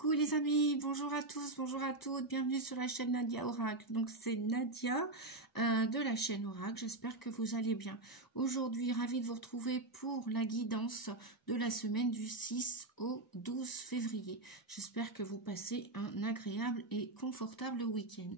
Coucou les amis, bonjour à tous, bonjour à toutes, bienvenue sur la chaîne Nadia Oracle. Donc c'est Nadia de la chaîne Oracle, j'espère que vous allez bien. Aujourd'hui, ravie de vous retrouver pour la guidance de la semaine du 6 au 12 février. J'espère que vous passez un agréable et confortable week-end.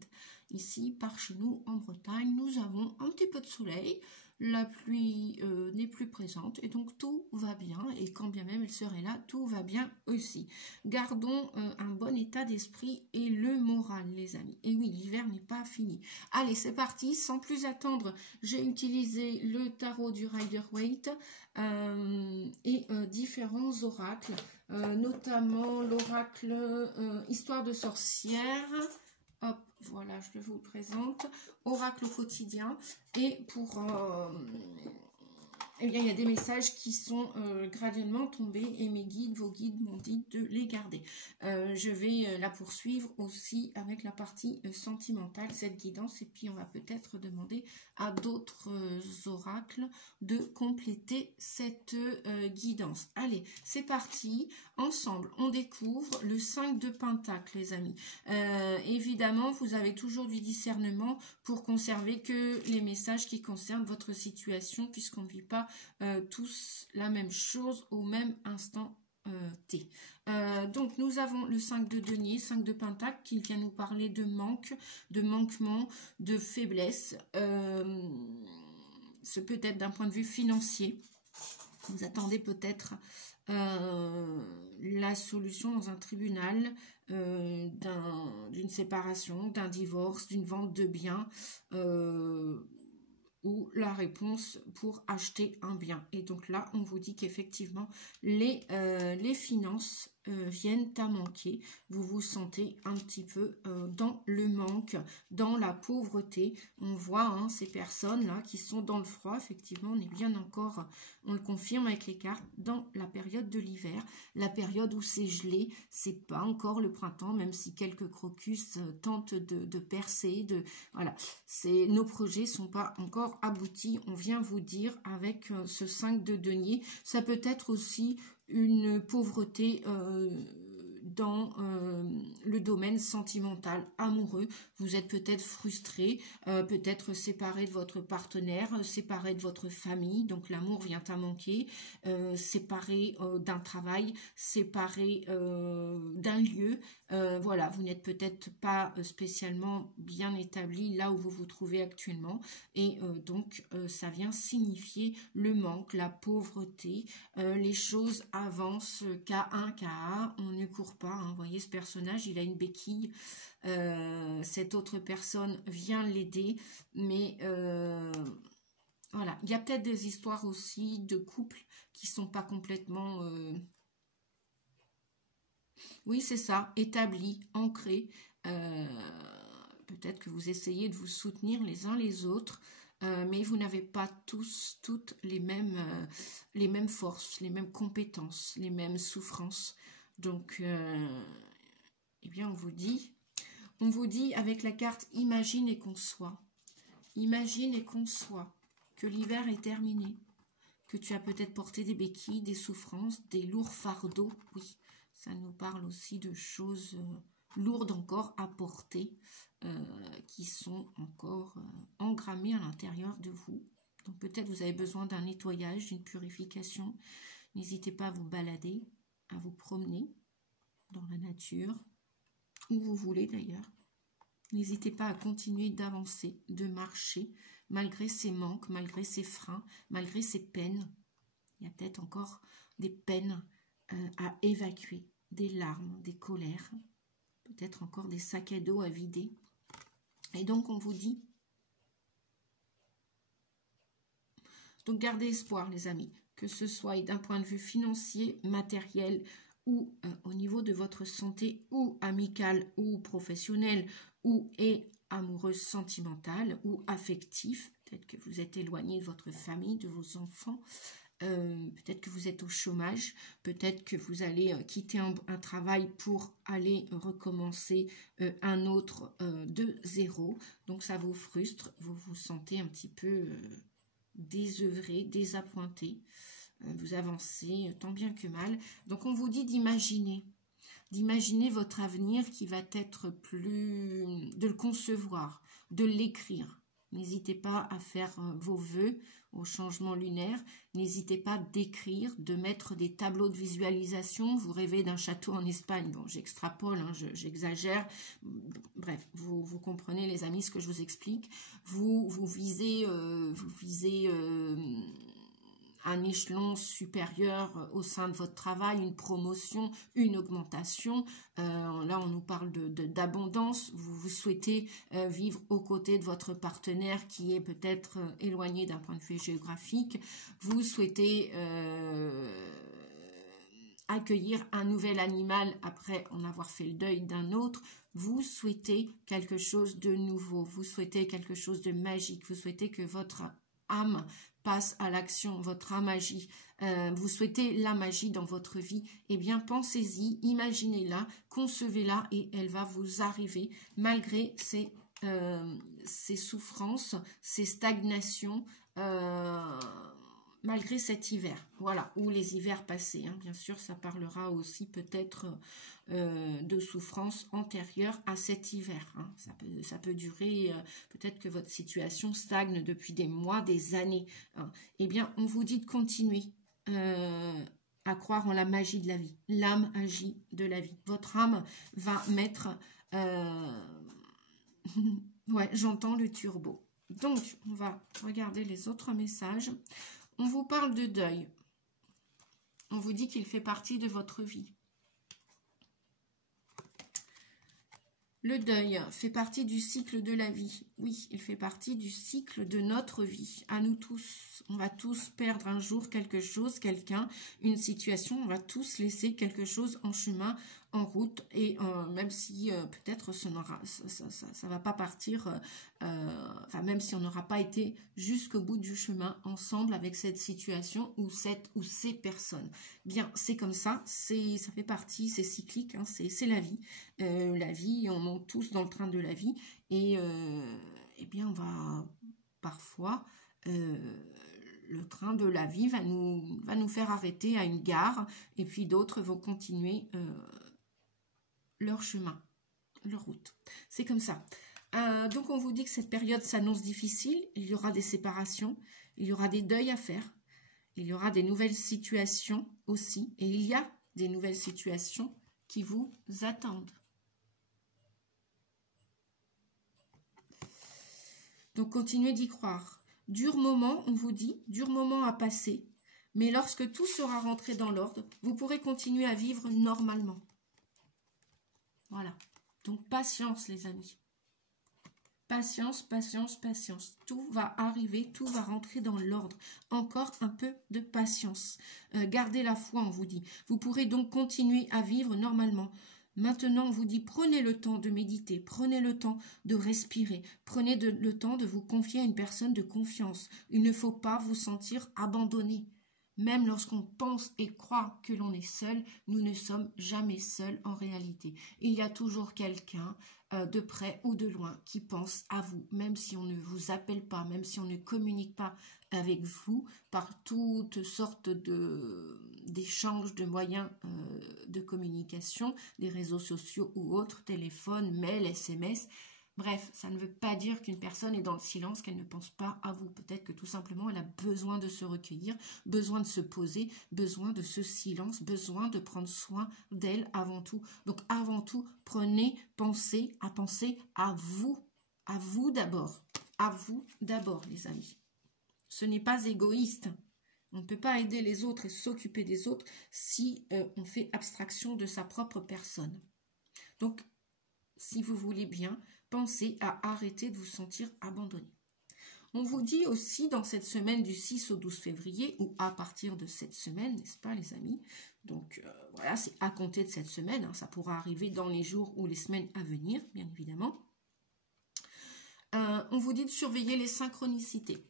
Ici, par chez nous en Bretagne, nous avons un petit peu de soleil. La pluie n'est plus présente et donc tout va bien, et quand bien même elle serait là, tout va bien aussi. Gardons un bon état d'esprit et le moral les amis. Et oui, l'hiver n'est pas fini. Allez, c'est parti, sans plus attendre, j'ai utilisé le tarot du Rider-Waite et différents oracles, notamment l'oracle Histoire de sorcière. Hop, voilà, je vous le présente. Oracle au quotidien. Et pour... eh bien, il y a des messages qui sont graduellement tombés et mes guides, vos guides m'ont dit de les garder. Je vais la poursuivre aussi avec la partie sentimentale, cette guidance, et puis on va peut-être demander à d'autres oracles de compléter cette guidance. Allez, c'est parti. Ensemble, on découvre le 5 de Pentacle, les amis. Évidemment, vous avez toujours du discernement pour conserver que les messages qui concernent votre situation, puisqu'on ne vit pas tous la même chose au même instant T. Donc nous avons le 5 de denier, 5 de pentacle, qui vient nous parler de manque, de manquement, de faiblesse. C'est peut-être d'un point de vue financier. Vous attendez peut-être la solution dans un tribunal, d'une séparation, d'un divorce, d'une vente de biens, ou la réponse pour acheter un bien. Et donc là, on vous dit qu'effectivement, les finances viennent à manquer. Vous vous sentez un petit peu dans le manque, dans la pauvreté. On voit hein, ces personnes-là qui sont dans le froid. Effectivement, on est bien encore, on le confirme avec les cartes, dans la période de l'hiver, la période où c'est gelé. C'est pas encore le printemps, même si quelques crocus tentent de percer. Voilà, nos projets sont pas encore aboutis. On vient vous dire avec ce 5 de denier, ça peut être aussi une pauvreté dans le domaine sentimental, amoureux. Vous êtes peut-être frustré, peut-être séparé de votre partenaire, séparé de votre famille, donc l'amour vient à manquer, séparé d'un travail, séparé d'un lieu. Voilà, vous n'êtes peut-être pas spécialement bien établi là où vous vous trouvez actuellement, et donc ça vient signifier le manque, la pauvreté. Les choses avancent qu'à un cas, on ne court pas. Hein. Vous voyez ce personnage, il a une béquille. Cette autre personne vient l'aider, mais voilà, il y a peut-être des histoires aussi de couples qui sont pas complètement oui, c'est ça, établis, ancrés. Peut-être que vous essayez de vous soutenir les uns les autres, mais vous n'avez pas toutes les mêmes forces, les mêmes compétences, les mêmes souffrances. Donc, eh bien, on vous dit avec la carte « Imagine et conçois ». Imagine et conçois que l'hiver est terminé, que tu as peut-être porté des béquilles, des souffrances, des lourds fardeaux, oui. Ça nous parle aussi de choses lourdes encore à porter, qui sont encore engrammées à l'intérieur de vous. Donc peut-être vous avez besoin d'un nettoyage, d'une purification. N'hésitez pas à vous balader, à vous promener dans la nature, où vous voulez d'ailleurs. N'hésitez pas à continuer d'avancer, de marcher, malgré ces manques, malgré ces freins, malgré ces peines. Il y a peut-être encore des peines à évacuer, des larmes, des colères, peut-être encore des sacs à dos à vider. Et donc on vous dit, donc gardez espoir les amis, que ce soit d'un point de vue financier, matériel, ou au niveau de votre santé, ou amicale, ou professionnelle, ou amoureuse, sentimentale, ou affectif. Peut-être que vous êtes éloigné de votre famille, de vos enfants. Peut-être que vous êtes au chômage, peut-être que vous allez quitter un travail pour aller recommencer un autre de zéro. Donc ça vous frustre, vous vous sentez un petit peu désœuvré, désappointé. Vous avancez tant bien que mal. Donc on vous dit d'imaginer d'imaginer votre avenir qui va être plus... de le concevoir, de l'écrire. N'hésitez pas à faire vos vœux au changement lunaire. N'hésitez pas d'écrire, de mettre des tableaux de visualisation. Vous rêvez d'un château en Espagne. Bon, j'extrapole, hein, j'exagère. Bref, vous comprenez les amis ce que je vous explique. Vous visez un échelon supérieur au sein de votre travail, une promotion, une augmentation. Là, on nous parle d'abondance. Vous souhaitez vivre aux côtés de votre partenaire qui est peut-être éloigné d'un point de vue géographique. Vous souhaitez accueillir un nouvel animal après en avoir fait le deuil d'un autre. Vous souhaitez quelque chose de nouveau. Vous souhaitez quelque chose de magique. Vous souhaitez que votre âme passe à l'action, votre âme agit, vous souhaitez la magie dans votre vie, eh bien pensez-y, imaginez-la, concevez-la et elle va vous arriver malgré ces souffrances, ces stagnations, malgré cet hiver, voilà, ou les hivers passés, hein. Bien sûr, ça parlera aussi peut-être de souffrances antérieures à cet hiver, hein. Ça peut durer, peut-être que votre situation stagne depuis des mois, des années, hein. Eh bien, on vous dit de continuer à croire en la magie de la vie. L'âme agit de la vie. Votre âme va mettre... ouais, j'entends le turbo. Donc, on va regarder les autres messages. On vous parle de deuil. On vous dit qu'il fait partie de votre vie. Le deuil fait partie du cycle de la vie. Oui, il fait partie du cycle de notre vie. À nous tous. On va tous perdre un jour quelque chose, quelqu'un, une situation. On va tous laisser quelque chose en chemin, en route. Et même si peut-être ça va pas partir, enfin même si on n'aura pas été jusqu'au bout du chemin ensemble avec cette situation ou ces personnes. Bien, c'est comme ça. Ça fait partie, c'est cyclique, hein, c'est la vie. La vie, on monte tous dans le train de la vie. Et eh bien, on va parfois... le train de la vie va nous faire arrêter à une gare et puis d'autres vont continuer leur chemin, leur route. C'est comme ça. Donc on vous dit que cette période s'annonce difficile, il y aura des séparations, il y aura des deuils à faire, il y aura des nouvelles situations aussi, et il y a des nouvelles situations qui vous attendent. Donc continuez d'y croire. Dur moment, on vous dit, dur moment à passer, mais lorsque tout sera rentré dans l'ordre, vous pourrez continuer à vivre normalement. Voilà. Donc patience les amis. Patience, patience, patience. Tout va arriver, tout va rentrer dans l'ordre. Encore un peu de patience. Gardez la foi, on vous dit. Vous pourrez donc continuer à vivre normalement. Maintenant, on vous dit, prenez le temps de méditer, prenez le temps de respirer, prenez le temps de vous confier à une personne de confiance. Il ne faut pas vous sentir abandonné. Même lorsqu'on pense et croit que l'on est seul, nous ne sommes jamais seuls en réalité. Il y a toujours quelqu'un de près ou de loin qui pense à vous, même si on ne vous appelle pas, même si on ne communique pas avec vous par toutes sortes d'échanges de moyens de communication, des réseaux sociaux ou autres, téléphone, mail, SMS. Bref, ça ne veut pas dire qu'une personne est dans le silence, qu'elle ne pense pas à vous. Peut-être que tout simplement, elle a besoin de se recueillir, besoin de se poser, besoin de ce silence, besoin de prendre soin d'elle avant tout. Donc avant tout, pensez à vous d'abord. À vous d'abord, les amis. Ce n'est pas égoïste. On ne peut pas aider les autres et s'occuper des autres si on fait abstraction de sa propre personne. Donc, si vous voulez bien, pensez à arrêter de vous sentir abandonné. On vous dit aussi dans cette semaine du 6 au 12 février, ou à partir de cette semaine, n'est-ce pas les amis? Donc voilà, c'est à compter de cette semaine, hein, ça pourra arriver dans les jours ou les semaines à venir, bien évidemment. On vous dit de surveiller les synchronicités.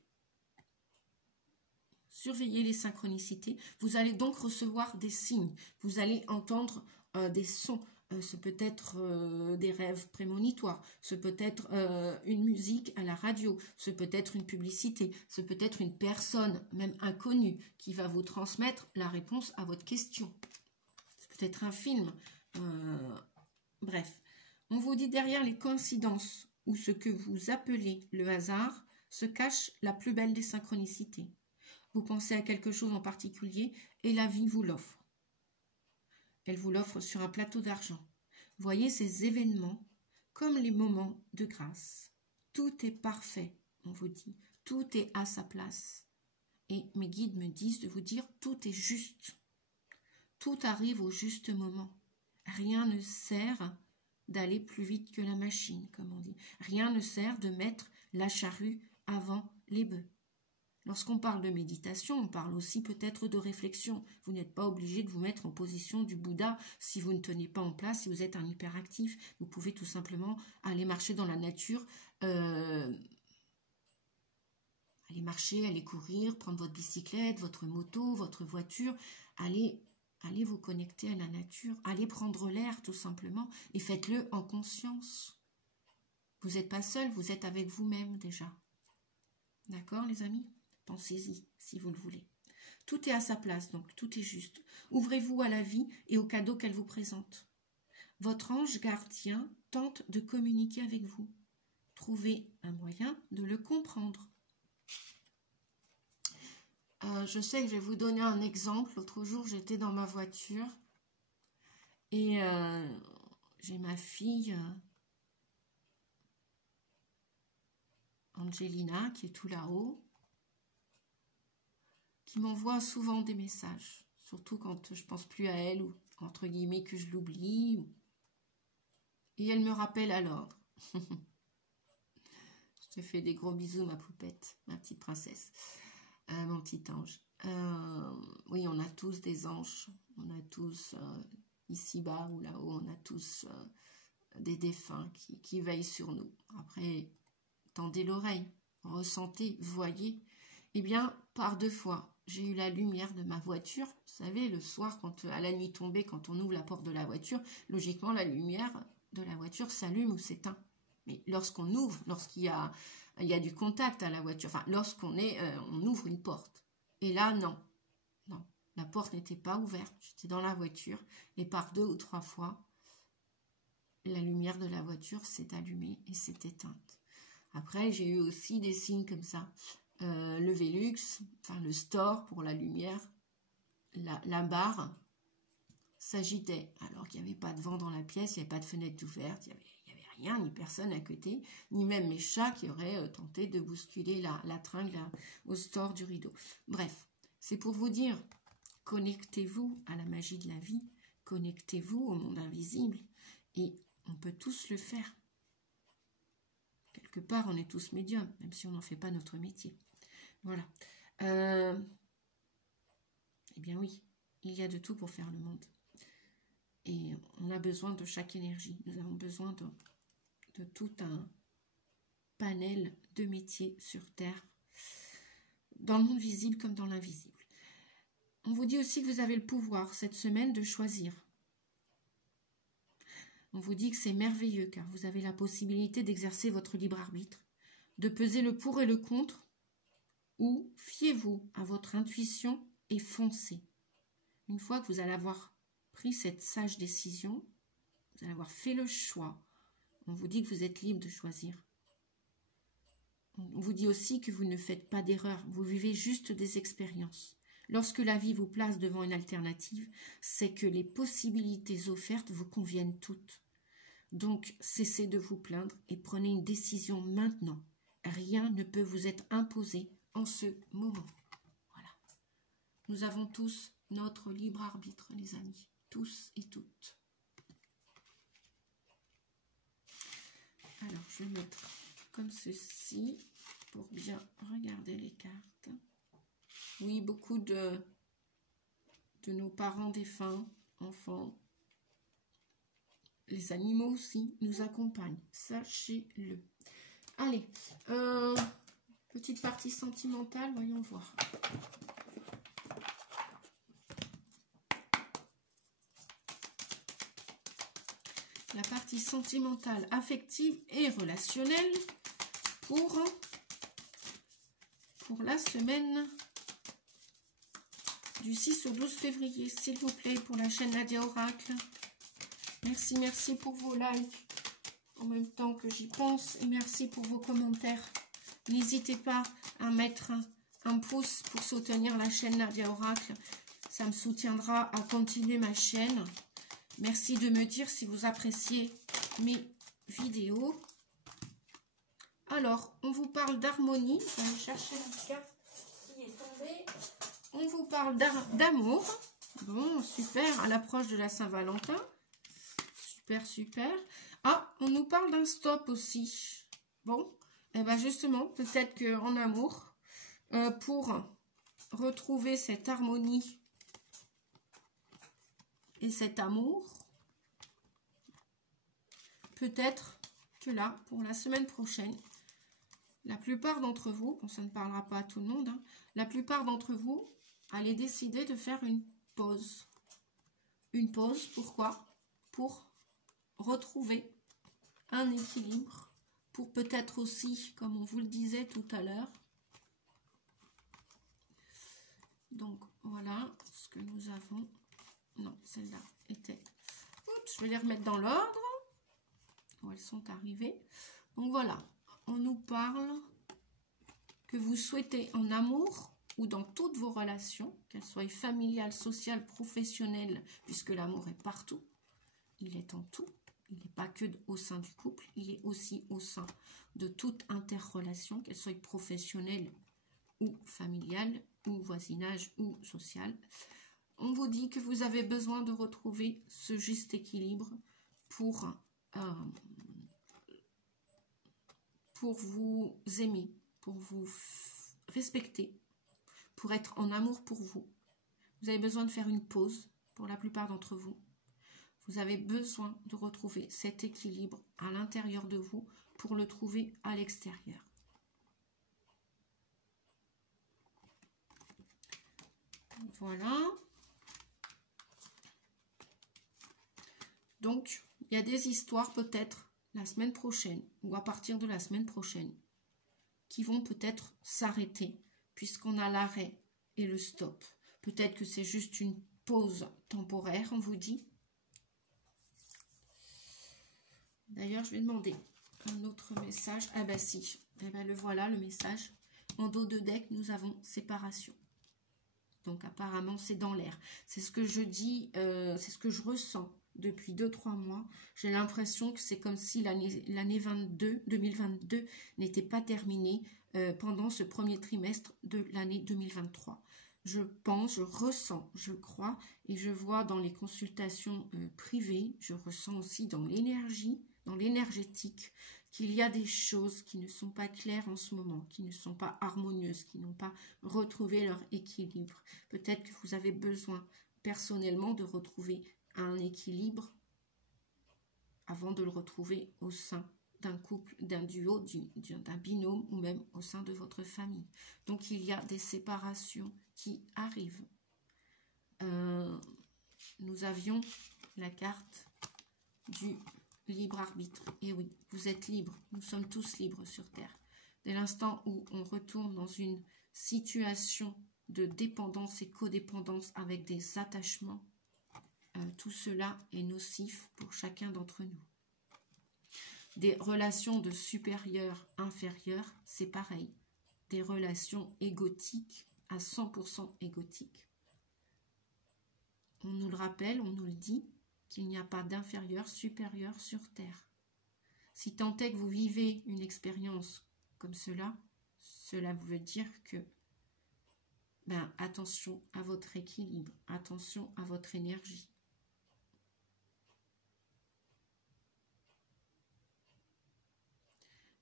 Surveillez les synchronicités. Vous allez donc recevoir des signes. Vous allez entendre des sons. Ce peut être des rêves prémonitoires. Ce peut être une musique à la radio. Ce peut être une publicité. Ce peut être une personne, même inconnue, qui va vous transmettre la réponse à votre question. Ce peut être un film. Bref, on vous dit derrière les coïncidences ou ce que vous appelez le hasard se cache la plus belle des synchronicités. Vous pensez à quelque chose en particulier et la vie vous l'offre. Elle vous l'offre sur un plateau d'argent. Voyez ces événements comme les moments de grâce. Tout est parfait, on vous dit. Tout est à sa place. Et mes guides me disent de vous dire tout est juste. Tout arrive au juste moment. Rien ne sert d'aller plus vite que la machine, comme on dit. Rien ne sert de mettre la charrue avant les bœufs. Lorsqu'on parle de méditation, on parle aussi peut-être de réflexion. Vous n'êtes pas obligé de vous mettre en position du Bouddha si vous ne tenez pas en place, si vous êtes un hyperactif. Vous pouvez tout simplement aller marcher dans la nature, aller marcher, aller courir, prendre votre bicyclette, votre moto, votre voiture, allez vous connecter à la nature, allez prendre l'air tout simplement et faites-le en conscience. Vous n'êtes pas seul, vous êtes avec vous-même déjà. D'accord les amis ? Pensez-y, si vous le voulez. Tout est à sa place, donc tout est juste. Ouvrez-vous à la vie et aux cadeaux qu'elle vous présente. Votre ange gardien tente de communiquer avec vous. Trouvez un moyen de le comprendre. Je sais que je vais vous donner un exemple. L'autre jour, j'étais dans ma voiture et j'ai ma fille Angelina qui est tout là-haut, qui m'envoie souvent des messages, surtout quand je pense plus à elle ou entre guillemets que je l'oublie. Et elle me rappelle à l'ordre. Je te fais des gros bisous ma poupette, ma petite princesse, mon petit ange. Oui, on a tous des anges, on a tous ici-bas ou là-haut, on a tous des défunts qui veillent sur nous. Après, tendez l'oreille, ressentez, voyez. Eh bien, par 2 fois, j'ai eu la lumière de ma voiture. Vous savez, le soir, quand à la nuit tombée, quand on ouvre la porte de la voiture, logiquement, la lumière de la voiture s'allume ou s'éteint. Mais lorsqu'on ouvre, lorsqu'il y a du contact à la voiture, enfin, lorsqu'on on ouvre une porte. Et là, non, la porte n'était pas ouverte. J'étais dans la voiture et par 2 ou 3 fois, la lumière de la voiture s'est allumée et s'est éteinte. Après, j'ai eu aussi des signes comme ça. Le Velux, enfin le store pour la lumière, la barre s'agitait alors qu'il n'y avait pas de vent dans la pièce, il n'y avait pas de fenêtre ouverte, il n'y avait rien, ni personne à côté, ni même mes chats qui auraient tenté de bousculer la tringle au store du rideau. Bref, c'est pour vous dire, connectez-vous à la magie de la vie, connectez-vous au monde invisible et on peut tous le faire. Quelque part, on est tous médiums, même si on n'en fait pas notre métier. Voilà. Eh bien oui, il y a de tout pour faire le monde. Et on a besoin de chaque énergie. Nous avons besoin de tout un panel de métiers sur Terre, dans le monde visible comme dans l'invisible. On vous dit aussi que vous avez le pouvoir cette semaine de choisir. On vous dit que c'est merveilleux car vous avez la possibilité d'exercer votre libre arbitre, de peser le pour et le contre, ou fiez-vous à votre intuition et foncez. Une fois que vous allez avoir pris cette sage décision, vous allez avoir fait le choix, on vous dit que vous êtes libre de choisir. On vous dit aussi que vous ne faites pas d'erreur, vous vivez juste des expériences. Lorsque la vie vous place devant une alternative, c'est que les possibilités offertes vous conviennent toutes. Donc, cessez de vous plaindre et prenez une décision maintenant. Rien ne peut vous être imposé en ce moment. Voilà. Nous avons tous notre libre arbitre, les amis. Tous et toutes. Alors, je vais mettre comme ceci pour bien regarder les cartes. Oui, beaucoup de nos parents défunts, enfants, les animaux aussi nous accompagnent. Sachez-le. Allez, petite partie sentimentale, voyons voir. La partie sentimentale, affective et relationnelle pour la semaine du 6 au 12 février, s'il vous plaît, pour la chaîne Nadia Oracle. Merci, merci pour vos likes. En même temps que j'y pense. Et merci pour vos commentaires. N'hésitez pas à mettre un pouce pour soutenir la chaîne Nadia Oracle. Ça me soutiendra à continuer ma chaîne. Merci de me dire si vous appréciez mes vidéos. Alors, on vous parle d'harmonie. Je vais aller chercher la carte qui est tombée. On vous parle d'amour. Bon, super, à l'approche de la Saint-Valentin. Super, super. Ah, on nous parle d'un stop aussi. Bon, et bien justement, peut-être qu'en amour, pour retrouver cette harmonie et cet amour, peut-être que là, pour la semaine prochaine, la plupart d'entre vous, bon, ça ne parlera pas à tout le monde, hein, la plupart d'entre vous allez décider de faire une pause. Une pause, pourquoi? Pour retrouver un équilibre, pour peut-être aussi, comme on vous le disait tout à l'heure. Donc, voilà ce que nous avons. Non, celle-là était... Oups, je vais les remettre dans l'ordre. Où elles sont arrivées. Donc, voilà. On nous parle que vous souhaitez en amour ou dans toutes vos relations, qu'elles soient familiales, sociales, professionnelles, puisque l'amour est partout. Il est en tout. Il n'est pas que au sein du couple, il est aussi au sein de toute interrelation, qu'elle soit professionnelle ou familiale, ou voisinage, ou sociale. On vous dit que vous avez besoin de retrouver ce juste équilibre pour vous aimer, pour vous respecter, pour être en amour pour vous. Vous avez besoin de faire une pause pour la plupart d'entre vous. Vous avez besoin de retrouver cet équilibre à l'intérieur de vous pour le trouver à l'extérieur. Voilà. Donc, il y a des histoires peut-être la semaine prochaine ou à partir de la semaine prochaine qui vont peut-être s'arrêter puisqu'on a l'arrêt et le stop. Peut-être que c'est juste une pause temporaire, on vous dit. D'ailleurs, je vais demander un autre message. Ah bah si, eh ben le voilà le message. En dos de deck, nous avons séparation. Donc apparemment, c'est dans l'air. C'est ce que je dis, c'est ce que je ressens depuis 2-3 mois. J'ai l'impression que c'est comme si l'année 2022 n'était pas terminée pendant ce premier trimestre de l'année 2023. Je pense, je ressens, je crois, et je vois dans les consultations privées, je ressens aussi dans l'énergie, dans l'énergétique, qu'il y a des choses qui ne sont pas claires en ce moment, qui ne sont pas harmonieuses, qui n'ont pas retrouvé leur équilibre. Peut-être que vous avez besoin personnellement de retrouver un équilibre avant de le retrouver au sein d'un couple, d'un duo, d'un binôme ou même au sein de votre famille. Donc il y a des séparations qui arrivent. Nous avions la carte du libre arbitre. Et oui, vous êtes libre. Nous sommes tous libres sur Terre. Dès l'instant où on retourne dans une situation de dépendance et codépendance avec des attachements, tout cela est nocif pour chacun d'entre nous. Des relations de supérieur-inférieur, c'est pareil. Des relations égotiques, à 100% égotiques. On nous le rappelle, on nous le dit, qu'il n'y a pas d'inférieur, supérieur sur Terre. Si tant est que vous vivez une expérience comme cela, cela veut dire que, attention à votre équilibre, attention à votre énergie.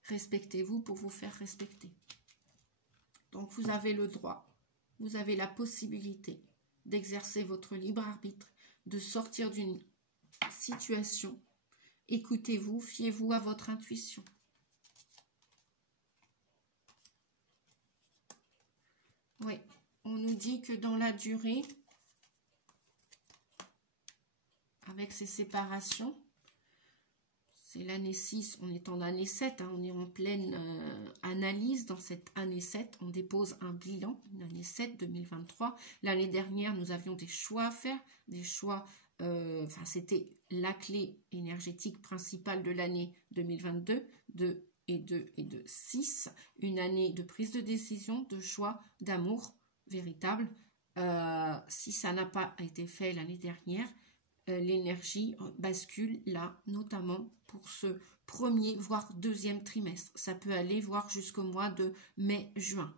Respectez-vous pour vous faire respecter. Donc vous avez le droit, vous avez la possibilité d'exercer votre libre arbitre, de sortir d'une situation. Écoutez-vous, fiez-vous à votre intuition. Oui, on nous dit que dans la durée, avec ces séparations, c'est l'année 6, on est en année 7, on est en pleine analyse dans cette année 7. On dépose un bilan, une année 7 2023. L'année dernière, nous avions des choix à faire, des choix enfin c'était la clé énergétique principale de l'année 2022, 2 et 2 et 2, 6, une année de prise de décision, de choix, d'amour véritable. Si ça n'a pas été fait l'année dernière, l'énergie bascule là, notamment pour ce premier, voire deuxième trimestre. Ça peut aller voir jusqu'au mois de mai-juin.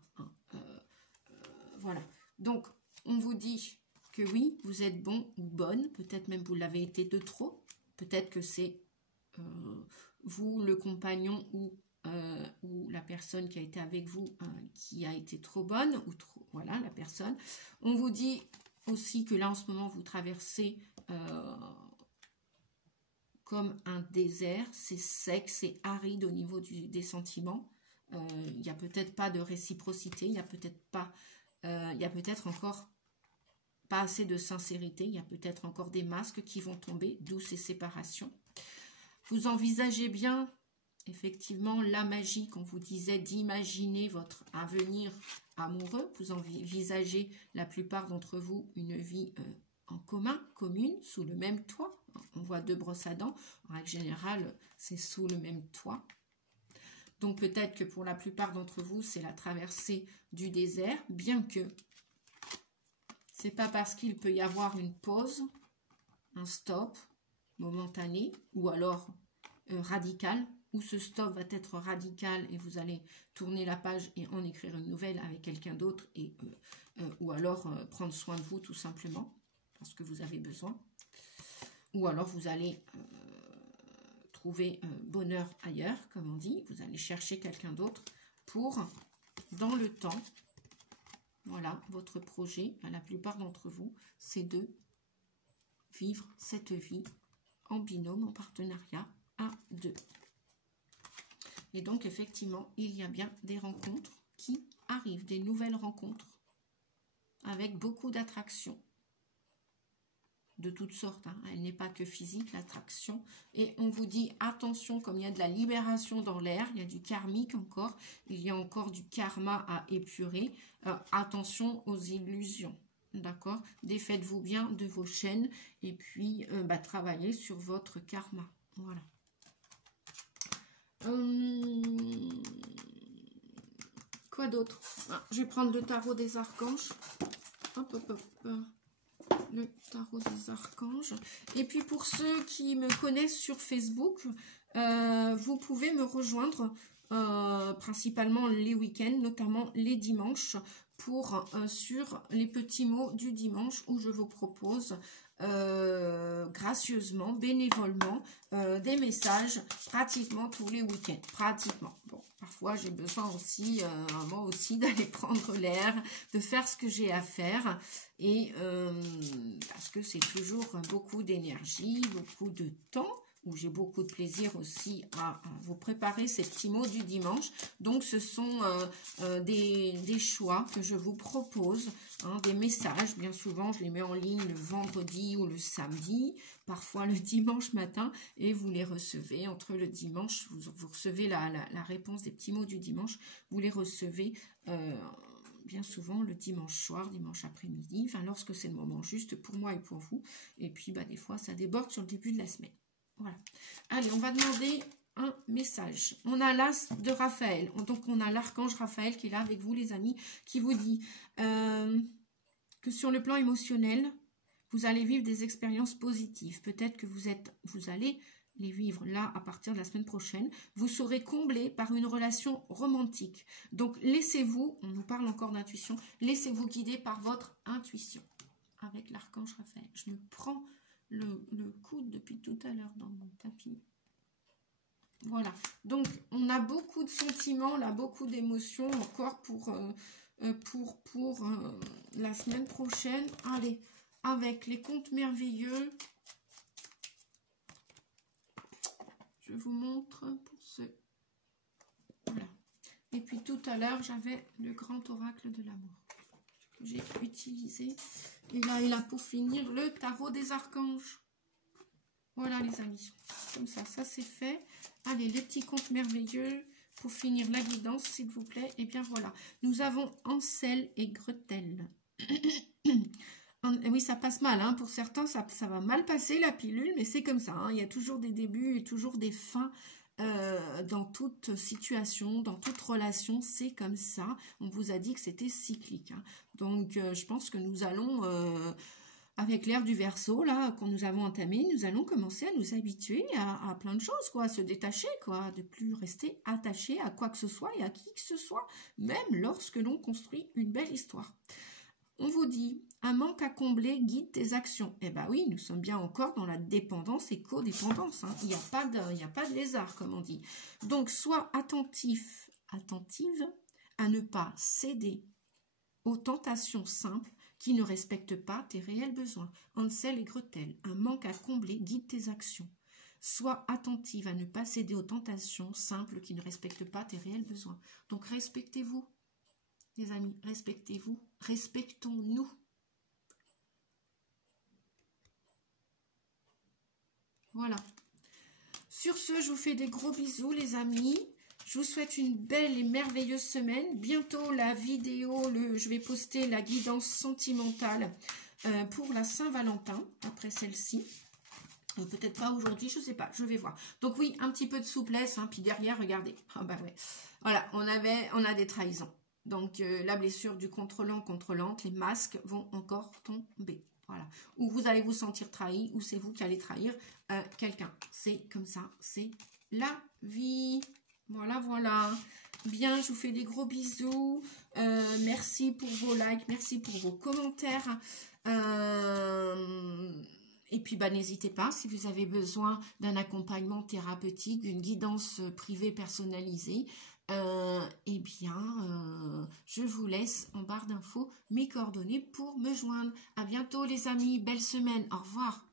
Voilà. Donc, on vous dit que oui, vous êtes bon ou bonne. Peut-être même vous l'avez été de trop. Peut-être que c'est vous, le compagnon ou la personne qui a été avec vous qui a été trop bonne ou trop, voilà, la personne. On vous dit aussi que là, en ce moment, vous traversez comme un désert. C'est sec, c'est aride au niveau des sentiments. Il n'y a peut-être pas de réciprocité. Il n'y a peut-être pas... il y a peut-être encore pas assez de sincérité. Il y a peut-être encore des masques qui vont tomber, d'où ces séparations. Vous envisagez bien, effectivement, la magie qu'on vous disait d'imaginer votre avenir amoureux. Vous envisagez, la plupart d'entre vous, une vie en commun, commune, sous le même toit. On voit 2 brosses à dents. En règle générale, c'est sous le même toit. Donc peut-être que pour la plupart d'entre vous, c'est la traversée du désert, bien que c'est pas parce qu'il peut y avoir une pause, un stop momentané, ou alors radical, où ce stop va être radical et vous allez tourner la page et en écrire une nouvelle avec quelqu'un d'autre, et ou alors prendre soin de vous tout simplement, parce que vous avez besoin, ou alors vous allez trouver bonheur ailleurs, comme on dit, vous allez chercher quelqu'un d'autre pour, dans le temps, voilà, votre projet, à la plupart d'entre vous, c'est de vivre cette vie en binôme, en partenariat, à 2. Et donc, effectivement, il y a bien des rencontres qui arrivent, des nouvelles rencontres, avec beaucoup d'attraction, de toutes sortes. Hein. Elle n'est pas que physique, l'attraction. Et on vous dit, attention, comme il y a de la libération dans l'air, il y a du karmique encore, il y a encore du karma à épurer. Attention aux illusions. D'accord? Défaites-vous bien de vos chaînes et puis travaillez sur votre karma. Voilà. Quoi d'autre? Je vais prendre le tarot des archanges. Hop, hop, hop. Le tarot des archanges. Et puis pour ceux qui me connaissent sur Facebook, vous pouvez me rejoindre principalement les week-ends, notamment les dimanches, pour sur les petits mots du dimanche où je vous propose gracieusement, bénévolement, des messages pratiquement tous les week-ends. Pratiquement. Bon, parfois j'ai besoin aussi, moi aussi, d'aller prendre l'air, de faire ce que j'ai à faire. Et parce que c'est toujours beaucoup d'énergie, beaucoup de temps, où j'ai beaucoup de plaisir aussi à vous préparer ces petits mots du dimanche. Donc ce sont des choix que je vous propose, hein, des messages. Bien souvent je les mets en ligne le vendredi ou le samedi, parfois le dimanche matin, et vous les recevez entre le dimanche, vous recevez la réponse des petits mots du dimanche, vous les recevez bien souvent le dimanche soir, dimanche après-midi, enfin lorsque c'est le moment juste pour moi et pour vous. Et puis des fois ça déborde sur le début de la semaine. Voilà. Allez, on va demander un message. On a l'as de Raphaël. Donc, on a l'archange Raphaël qui est là avec vous, les amis, qui vous dit que sur le plan émotionnel, vous allez vivre des expériences positives. Peut-être que vous allez les vivre là à partir de la semaine prochaine. Vous serez comblé par une relation romantique. Donc, laissez-vous, on nous parle encore d'intuition, laissez-vous guider par votre intuition avec l'archange Raphaël. Je me prends le coude depuis tout à l'heure dans mon tapis. Voilà. Donc, on a beaucoup de sentiments, là, beaucoup d'émotions encore pour la semaine prochaine. Allez, avec les contes merveilleux. Je vous montre pour ceux. Voilà. Et puis, tout à l'heure, j'avais le grand oracle de l'amour que j'ai utilisé. Et là, pour finir, le tarot des archanges. Voilà, les amis. Comme ça, ça c'est fait. Allez, les petits contes merveilleux. Pour finir la guidance, s'il vous plaît. Et bien voilà. Nous avons Ansel et Gretel. Oui, ça passe mal, hein. Pour certains, ça va mal passer la pilule, mais c'est comme ça, hein. Il y a toujours des débuts et toujours des fins dans toute situation, dans toute relation, c'est comme ça. On vous a dit que c'était cyclique, hein. Donc, je pense que nous allons, avec l'ère du Verseau, là, qu'on nous avons entamé, nous allons commencer à nous habituer à plein de choses, quoi, à se détacher, quoi, de plus rester attaché à quoi que ce soit et à qui que ce soit, même lorsque l'on construit une belle histoire. On vous dit, un manque à combler guide tes actions. Eh bien oui, nous sommes bien encore dans la dépendance et codépendance, hein. Il n'y a pas de lézard, comme on dit. Donc, sois attentif, attentive à ne pas céder aux tentations simples qui ne respectent pas tes réels besoins. Hansel et Gretel, un manque à combler guide tes actions. Sois attentive à ne pas céder aux tentations simples qui ne respectent pas tes réels besoins. Donc, respectez-vous. Les amis, respectez-vous, respectons-nous. Voilà. Sur ce, je vous fais des gros bisous, les amis. Je vous souhaite une belle et merveilleuse semaine. Bientôt, la vidéo, je vais poster la guidance sentimentale pour la Saint-Valentin, après celle-ci. Peut-être pas aujourd'hui, je ne sais pas, je vais voir. Donc oui, un petit peu de souplesse, hein, puis derrière, regardez. Ah bah ouais. Voilà, on a des trahisons. Donc, la blessure du contrôlante, les masques vont encore tomber. Voilà. Ou vous allez vous sentir trahi, ou c'est vous qui allez trahir quelqu'un. C'est comme ça, c'est la vie. Voilà, voilà. Bien, je vous fais des gros bisous. Merci pour vos likes, merci pour vos commentaires. Et puis, bah, n'hésitez pas, si vous avez besoin d'un accompagnement thérapeutique, d'une guidance privée personnalisée, eh bien, je vous laisse en barre d'infos mes coordonnées pour me joindre. À bientôt les amis, belle semaine, au revoir.